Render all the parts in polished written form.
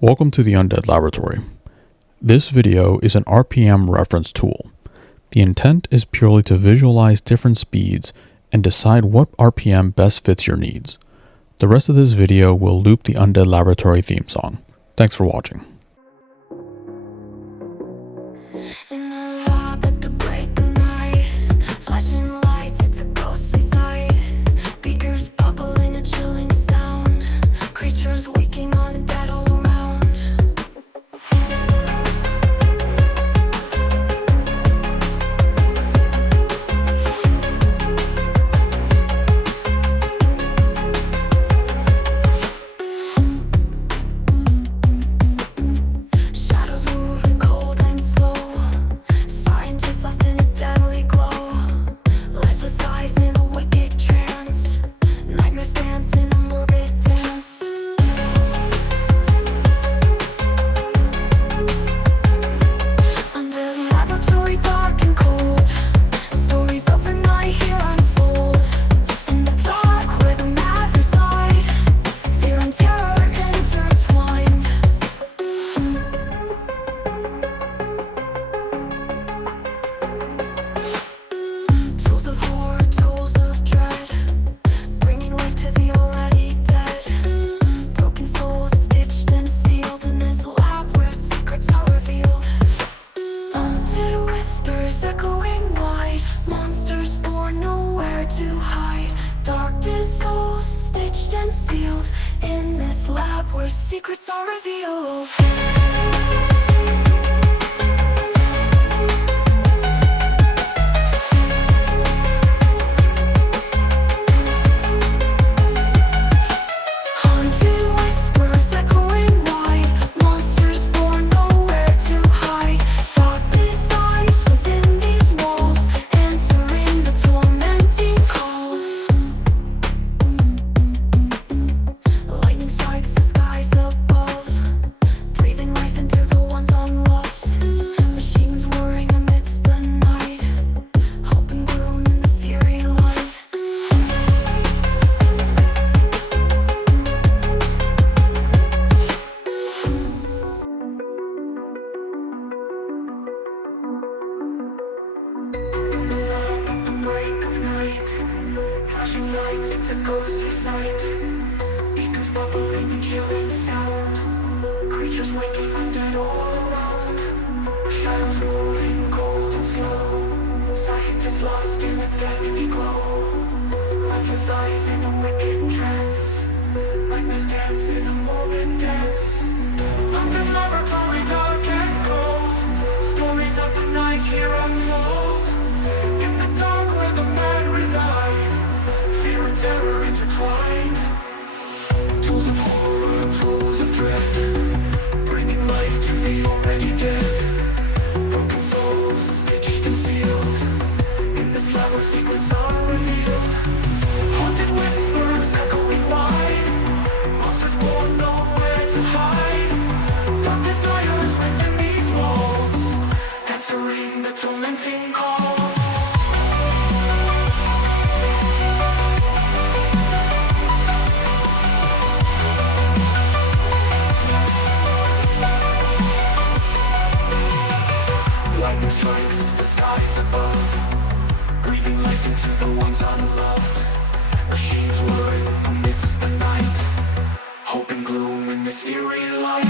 Welcome to the Undead Laboratory. This video is an RPM reference tool. The intent is purely to visualize different speeds and decide what RPM best fits your needs. The rest of this video will loop the Undead Laboratory theme song. Thanks for watching. In the lab at the break of night, flashing lights, it's a ghostly sight. Beakers bubbling, a chilling sound. Creatures waking undead all around. Shadows moving cold and slow. Scientists lost in a deadly glow. Lifeless eyes in a wicked trance. Nightmares dance in a morbid dance. Under the laboratory, dark and cold. Stories of the night here unfold. In the dark where the mad reside. Fear and terror intertwined. Tools of horror, tools of dread, bringing life to the already dead. Broken souls stitched and sealed in this lab where secrets are revealed. Haunted whispers echoing wide, monsters born nowhere to hide. Dark souls stitched and sealed in this lab where secrets are revealed. Haunted whispers echoing wide, monsters born nowhere to hide. Dark desires within these walls, answering the tormenting calls. Lightning strikes the skies above, breathing life into the ones unloved. Machines whirring amidst the night, hope and gloom in this eerie light. Break of night, flashing lights, it's a ghostly sight. Beacons bubbling and chilling sound. Creatures waking undead all around. Shadows moving cold and slow. Scientists lost in a deadly glow. Lifeless eyes in a wicked trance. Nightmares dance in a morbid dance. Under laboratory, dark and cold. Stories of the night here unfold. In the dark where the mad reside, fear and terror intertwined. Tools of horror, tools of dread, bringing life to the already dead. Broken souls stitched and sealed, in this lab where secrets are revealed. Haunted whispers echoing wide, monsters born nowhere to hide. Dark desires within these walls, answering the tormenting calls. Lightning strikes the skies above, breathing life into the ones unloved. Machines whirring amidst the night, hope and gloom in this eerie light.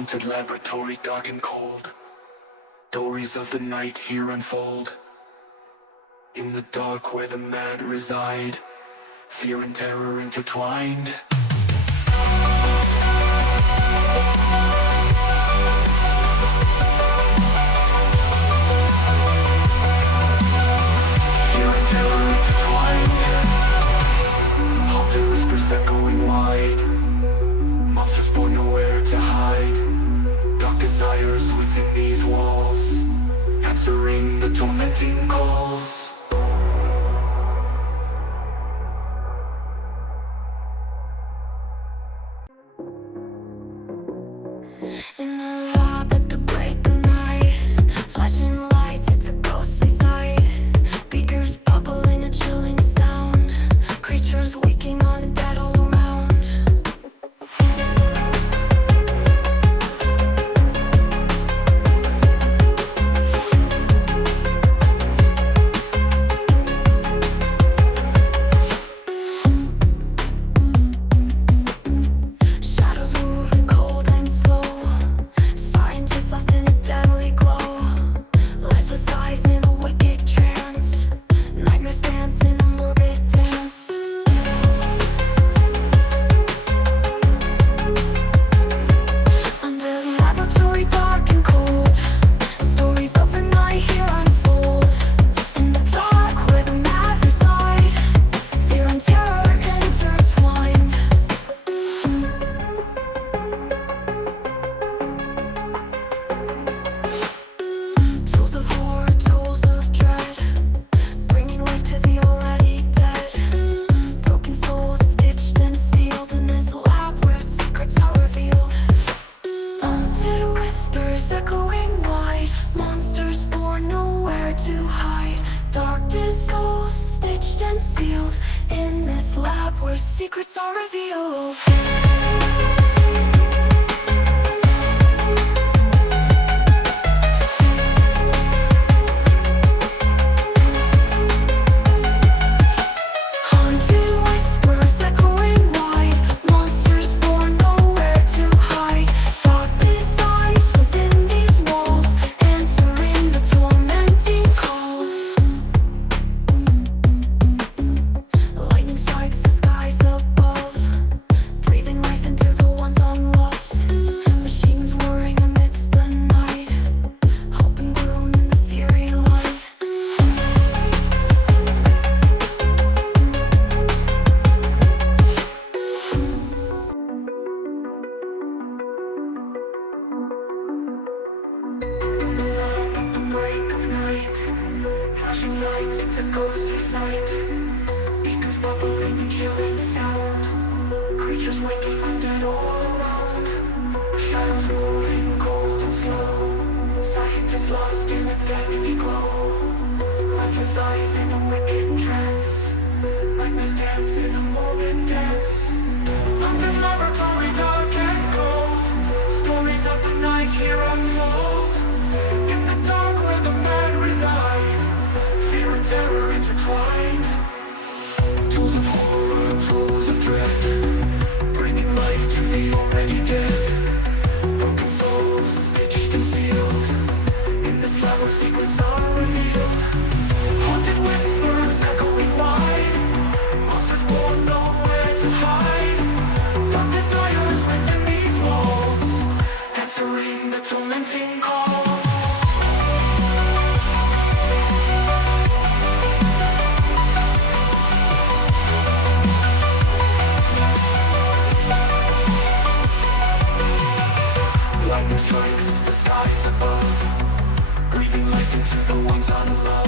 Haunted laboratory, dark and cold. Stories of the night here unfold. In the dark where the mad reside, fear and terror intertwined. Fear and terror intertwined. Haunted whispers echoing wide. Monsters born nowhere to hide. Dark desires within these walls, answering the tormenting calls. In the lab at the break of night, flashing lights, it's a ghostly sight. Beakers bubbling, a chilling sound. Creatures waking undead all around. Shadows moving cold and slow. Scientists lost in a deadly glow. Lifeless eyes in a wicked trance. Nightmares dance in a morbid dance. Under the laboratory, dark and cold. Stories of the night here unfold. In the dark where the mad reside, fear and terror intertwined. Tools of horror, tools of dread, bringing life to the already dead. Broken souls stitched and sealed in this lab where secrets are revealed. Haunted whispers echoing wide, monsters born nowhere to hide. Dark souls stitched and sealed in this lab where secrets are revealed. Haunted whispers echoing wide, monsters born nowhere to hide. Dark desires within these walls, answering the tormenting calls. Lightning strikes the skies above, breathing life into the ones unloved. Machines whirring amidst the night, hope and gloom in this eerie light. At the break of night, flashing lights, it's a ghostly sight. Beacons bubbling and chilling sound. Creatures waking undead all around. Shadows moving cold and slow. Scientists lost in a deadly glow. Lifeless eyes in a wicked trance. Nightmares dance in a morbid dance. Under laboratory, dark and cold. Stories of the night here unfold. In the dark where the mad reside, fear and terror intertwined. Tools of horror, tools of dread, bringing life to the already dead. Broken souls stitched and sealed. In this lab where secrets are revealed. Haunted whispers echoing wide. Monsters born nowhere to hide. Dark desires within these walls, answering the tormenting calls. Lightning strikes the skies above, breathing life into the ones unloved.